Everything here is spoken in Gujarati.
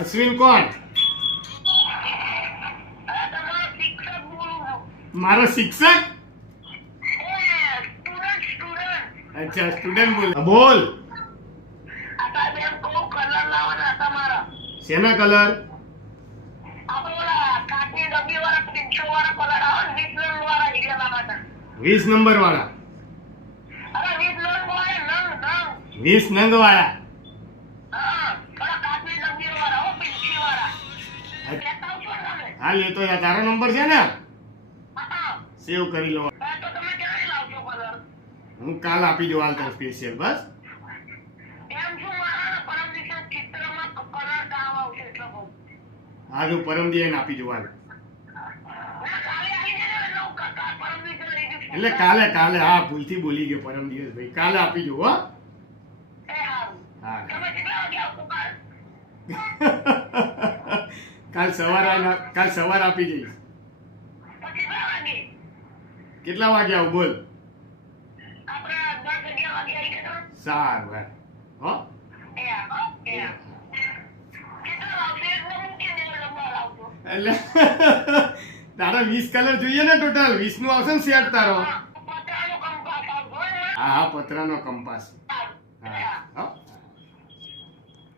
અશ્વિન કોણ? મારો શિક્ષક? અચ્છા સ્ટુડન્ટ બોલ. બોલ. શેના કલર? 20 નંબર વાળા. 20 નંગ વાળા. હા લેતો યાર, તારો નંબર છે ને? સેવ કરી લો. હું કાલ આપી દઉં હાલ તને સ્પેશિયલ. બસ હા હું પરમ દી આપી દઉં હાલ. એટલે કાલે કાલે હા ભૂલથી બોલી ગયો પરમ દિવસ ભાઈ. કાલે આપી દઉં. હો હા કાલ સવાર આપી જઈશ. કેટલા વાગે આવું બોલ? સારું. હો એટલે તારા 20 કલર જોઈએ ને ટોટલ? 20 નું આવશે ને સેટ તારો? હા પતરાનો કંપાસ. હા